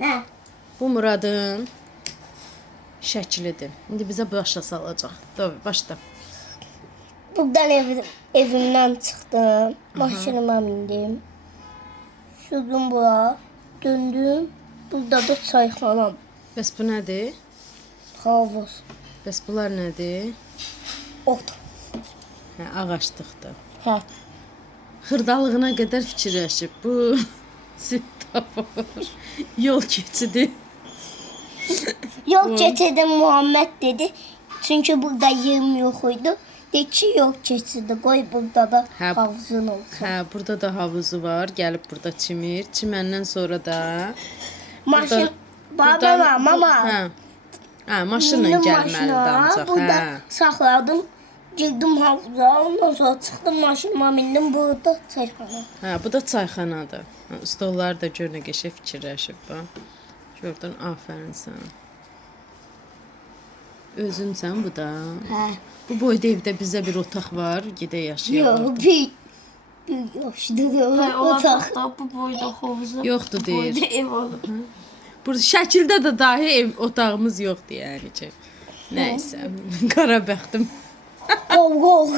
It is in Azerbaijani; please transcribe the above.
Nə? Bu Muradın şəklidir. İndi bizə başla salacaq. Dur, başla. Buradan evimdən çıxdım. Maşınıma mindim. Sürdüm bura. Döndüm. Burada da çayxanam. Bəs bu nədir? Havuz. Bəs bunlar nədir? Ot. Hə, ağaclıqdır. Hə. Xırdalığına qədər fikirləşib. Bu svetofor yol keçidi. Yol keçirdim Muhammed dedi. Çünkü burada yerim yok idi. Dedi ki yol keçirdi. Qoy burada da Hə. havuzun olsun. Hə, burada da havuzu var. Gəlib burada çimir. Çiməndən sonra da Maşın. buradan- Baba mama. Hə. Hə, maşınla Mindim gəlməlidir maşına, ancaq. burada Hə. saxladım. Girdim havuza. Ondan sonra çıxdım maşınıma mindim. Burada çayxana. Hə, bu da çayxanadır. Hə, stollar da gör nə qəşəng fikirləşib bax. Gördün, afərin sənə. Özünsən bu da. Hə. Bu boyda evdə bizə bir otaq var, gedək yaşayaq. Yox, bir yaşlıdır Hayır, o otaq. da bu boyda havuzu. Yoxdur bu deyir. boyda ev olur. Burada şəkildə də dahi ev otağımız yoxdur yəni ki. Nəysə, qara bəxtim. Qov qov.